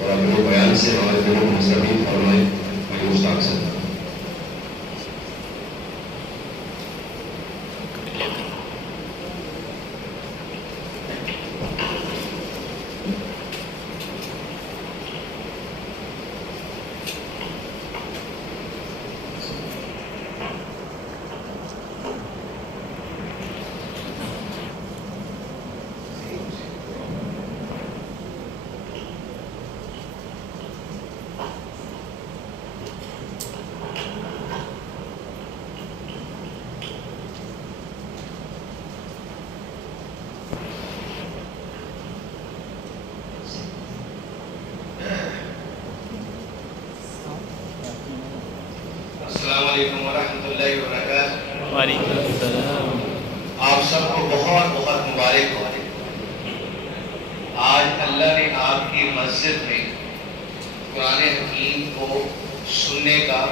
اور اپنے بیان سے ہمارے دلوں کو مستفید فرمائے. میں مشتاق سے السلام علیکم ورحمۃ اللہ وبرکاتہ. وعلیکم السلام. آپ سب کو بہت بہت مبارک ہو. آج اللہ نے آپ کی مسجد میں قرآن حکیم کو سننے کا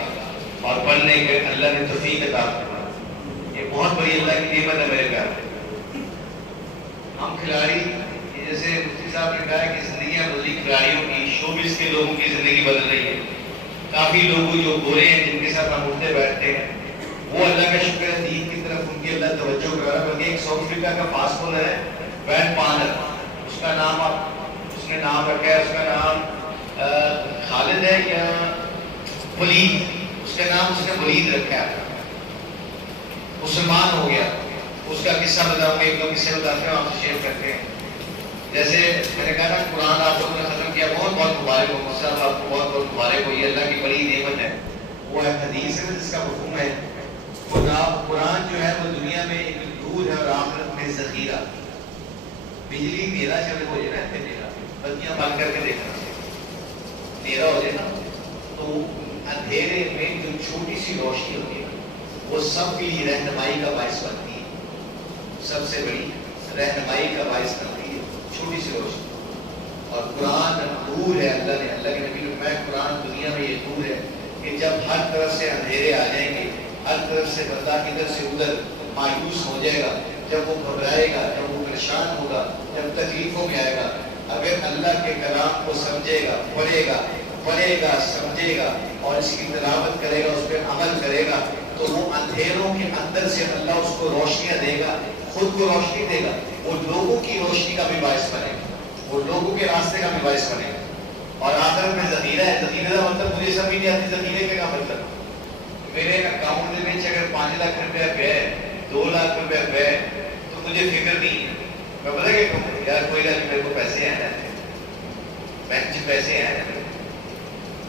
اور پڑھنے کے اللہ نے توفیق عطا فرمایا. یہ بہت بڑی اللہ کی نعمت ہے میرے پیارے. ہم کھلاڑی جیسے مفتی صاحب نے کہا کہ زندگیاں بدلی کھلاڑیوں کی، شوبز کے لوگوں کی زندگی بدل رہی ہے. کافی لوگ جو گورے ہیں جن کے ساتھ ہم اٹھتے بیٹھتے ہیں وہ اللہ کا شکر ہے دین کی طرف ان کی اللہ توجہ کر رہا ہے. بلکہ ایک ساؤتھ افریقہ کا فاسٹ بولر ہے برینٹ پالر، اس کا نام اس نے نام رکھا ہے، اس کا نام خالد ہے یا ولید، اس کا نام اس نے ولید رکھا ہے. مسلمان ہو گیا. اس کا قصہ بتاؤں گا، ایک دو قصے بتاتے ہیں آپ سے شیئر کرتے ہیں. جیسے میں نے کہا نا قرآن آپ لوگوں نے ختم کیا، بہت بہت مبارک ہو صاحب، آپ کو بہت بہت مبارک ہو. یہ اللہ کی بڑی نعمت ہے. وہ حدیث ہے جس کا مفہوم ہے قرآن جو ہے وہ دنیا میں ایک نور ہے اور آخرت میں ذخیرہ. بجلی اندھیرا چلے ہو جائے نا، اندھیرا بتیاں بند کر کے دیکھنا، اندھیرا ہو جائے نا تو اندھیرے میں جو چھوٹی سی روشنی ہوتی ہے وہ سب کے لیے رہنمائی کا باعث بنتی ہے. سب سے بڑی رہنمائی کا باعث بنتی ہے چھوٹی سی روشنی. اور قرآن نور ہے. اللہ کے نبی نے فرمایا قرآن دنیا میں یہ نور ہے کہ جب ہر طرف سے اندھیرے آ جائیں گے، ہر طرف سے بندہ ادھر سے ادھر مایوس ہو جائے گا، جب وہ گھبرائے گا، جب وہ پریشان ہوگا، جب تکلیفوں میں آئے گا، اگر اللہ کے کلام کو سمجھے گا، پڑھے گا سمجھے گا اور اس کی تلاوت کرے گا، اس پہ عمل کرے گا، تو وہ اندھیروں کے اندر سے اللہ اس کو روشنیاں دے گا، خود کو روشنی دے گا. وہ لوگوں کی روشنی کا بھی باعث بنے گا، وہ لوگوں کے راستے کا بھی باعث بنے گا. اور آخرت میں ذخیرہ ہے. ذخیرہ کا مطلب مجھے سمجھ نہیں آتی ذخیرے کا مطلب. میرے اکاؤنٹ میں اگر 5 لاکھ روپیہ گئے، 2 لاکھ روپیہ گئے تو مجھے فکر نہیں ہے. میں پتا کہ کہوں یار کوئی گل نہیں، میرے کو پیسے ہیں نا، بینک میں پیسے ہیں.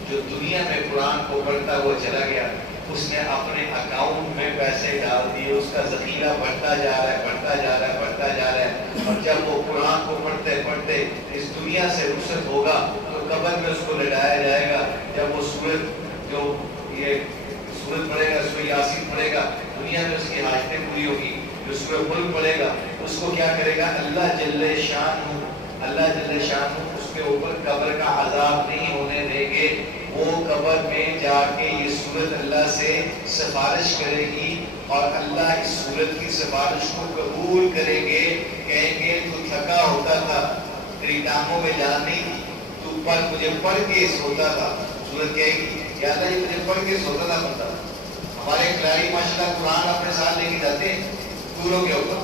جو دنیا میں قرآن کو پڑھتا ہوا چلا گیا اس نے اپنے اکاؤنٹ میں پیسے ڈال دیے، اس کا ذخیرہ بڑھتا جا رہا ہے، بڑھتا جا رہا ہے، بڑھتا جا رہا ہے. اور جب وہ قرآن کو پڑھتے پڑھتے اس دنیا سے رخصت ہوگا تو قبر میں اس کو لٹایا جائے گا. جب وہ سورت جو یہ سورت پڑھے گا، سورہ یاسین پڑھے گا، دنیا میں اس کی حاجتیں پوری ہوگی. جو سورہ ملک پڑھے گا اس کو کیا کرے گا اللہ جل شان اس کے اوپر قبر کا عذاب نہیں ہونے دیں گے. وہ قبر میں جا کے یہ سورت اللہ سے سفارش کرے گی اور اللہ اس سورت کی سفارش کو قبول کریں گے. کہیں گے تو تھکا ہوتا تھا، تیری ٹانگوں میں جان نہیں تھی، تو پر مجھے پڑھ کے سوتا تھا. سورت کہے گی یا اللہ یہ مجھے پڑھ کے سوتا تھا بندہ. ہمارے کھلاڑی ماشاءاللہ قرآن اپنے ساتھ لے کے جاتے ہیں ٹوروں کے اوپر.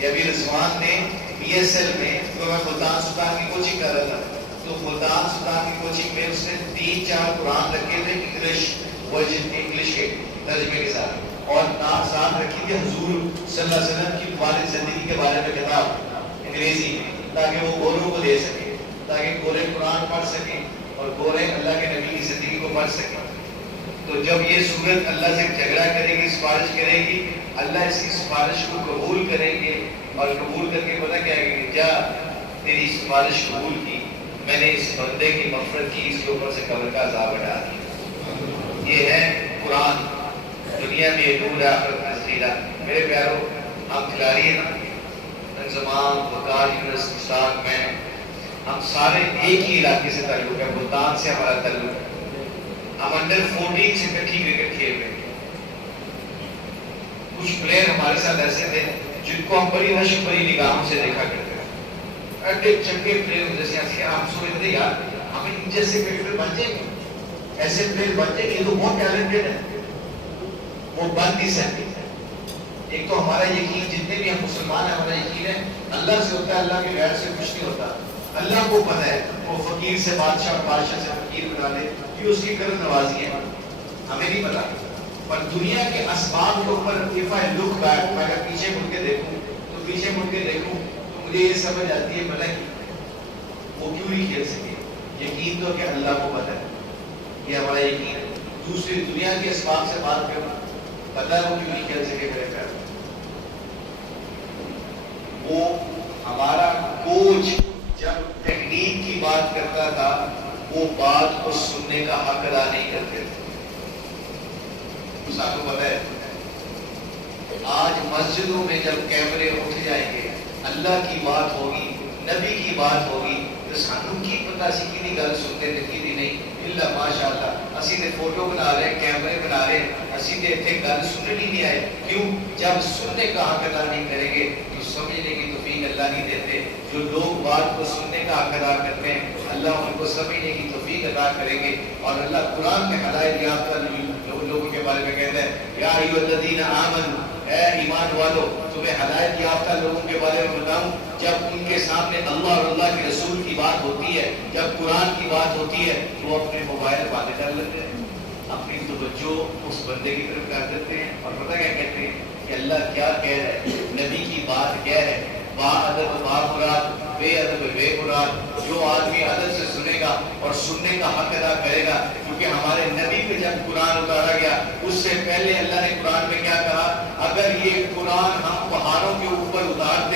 یہ ابھی رضوان نے BSL میں تو میں ملتان سلطان کی کوچنگ کر رہا تھا، تو ملتان سلطان کی کوچنگ میں اس نے 3-4 قرآن رکھے تھے انگلش ورژن انگلش کے ترجمے کے ساتھ، اور ساتھ رکھی تھی حضور صلی اللہ علیہ وسلم کی مبارک زندگی کے بارے میں کتاب انگریزی میں، تاکہ وہ گوروں کو دے سکے، تاکہ گورے قرآن پڑھ سکیں اور گورے اللہ کے نبی کی زندگی کو پڑھ سکیں. تو جب یہ صورت اللہ سے جھگڑا کرے گی، سفارش کرے گی، اللہ اس کی سفارش کو قبول کریں گے اور قبول کر کے پتہ کیا ہے کہ کیا تیری سفارش قبول کی، میں نے اس بندے کی مغفرت کی، اس کے اوپر سے قبر کا عذاب ہٹا دیا. یہ ہے قرآن. دنیا میں یہ نور ہے، آخرت میں ذخیرہ. میرے پیارو ہم کھلاڑی ہیں نا، انضمام وقار یونیورسٹی اسٹاک میں ہم سارے ایک ہی علاقے سے تعلق ہے، ملتان سے ہمارا تعلق ہے. ہم انڈر 14 سے اکٹھی کرکٹ کھیل رہے. کچھ پلیئر ہمارے ساتھ ایسے تھے جن کو ہم بڑی حشر بڑی نگاہوں سے دیکھا کرتے تھے. ایڈے چنگے پلیئر جیسے ہم سوچتے تھے یار ہم ہم ان جیسے کریکٹر بن جائیں گے، ایسے پلیئر بن جائیں گے. یہ تو بہت ٹیلنٹڈ ہے، وہ بن نہیں سکتے. ایک تو ہمارا یقین، جتنے بھی ہم مسلمان ہیں ہمارا یقین ہے اللہ سے ہوتا ہے، اللہ کے غیر سے کچھ نہیں ہوتا. اللہ کو پتہ ہے وہ فقیر سے بادشاہ اور بادشاہ سے فقیر بنا لے، یہ اس کی کرم نوازی ہے، ہمیں نہیں پتا. پر دنیا کے اسباب کے اوپر if I look back، میں اگر پیچھے مڑ کے دیکھوں تو مجھے یہ سمجھ آتی ہے بھلا وہ کیوں نہیں کھیل سکے. یقین تو کہ اللہ کو پتہ ہے، یہ ہمارا یقین ہے. دوسری دنیا کے اسباب سے بات کرنا، پتہ ہے وہ کیوں نہیں کھیل سکے میرے خیال. وہ ہمارا کوچ جب ٹیکنیک کی بات کرتا تھا وہ بات کو سننے کا حق ادا نہیں کرتے تھے. آپ کو پتہ ہے آج مسجدوں میں جب کیمرے اٹھ جائیں گے، اللہ کی بات ہوگی، نبی کی بات ہوگی، تو سانوں کی پتہ اسی کی نہیں گل سنتے دیکھی دی نہیں اللہ ماشاءاللہ. اسی نے فوٹو بنا رہے، کیمرے بنا رہے، اسی نے اتنے گل سننی نہیں آئے. کیوں؟ جب سننے کا حق ادا نہیں کریں گے تو سمجھنے کی توفیق اللہ نہیں دیتے. جو لوگ بات کو سننے کا حق ادا کرتے ہیں اللہ ان کو سمجھنے کی توفیق ادا کریں گے. اور اللہ قرآن میں ہدایت یافتہ لوگوں کے بارے میں کہتا ہے یا ایھا الذین آمنوا، اے ایمان والو تمہیں ہدایت یافتہ لوگوں کے بارے میں بتاؤں. جب ان کے سامنے اللہ اور اللہ کے رسول کی بات ہوتی ہے، جب قرآن کی بات ہوتی ہے، وہ اپنے موبائل باتیں کر لیتے ہیں، اپنی توجہ اس بندے کی طرف کر دیتے ہیں. اور پتہ کیا کہتے ہیں کہ اللہ کیا کہہ رہا ہے، نبی کی بات کیا ہے. با ادب با مراد، بے ادب بے مراد. جو آدمی ادب سے سنے گا اور سننے کا حق ادا کرے گا، کیونکہ ہمارے نبی پہ جب قرآن اتارا گیا اس سے پہلے اللہ نے قرآن میں کیا کہا، اگر یہ قرآن ہم پہاڑوں کے اوپر اتارتے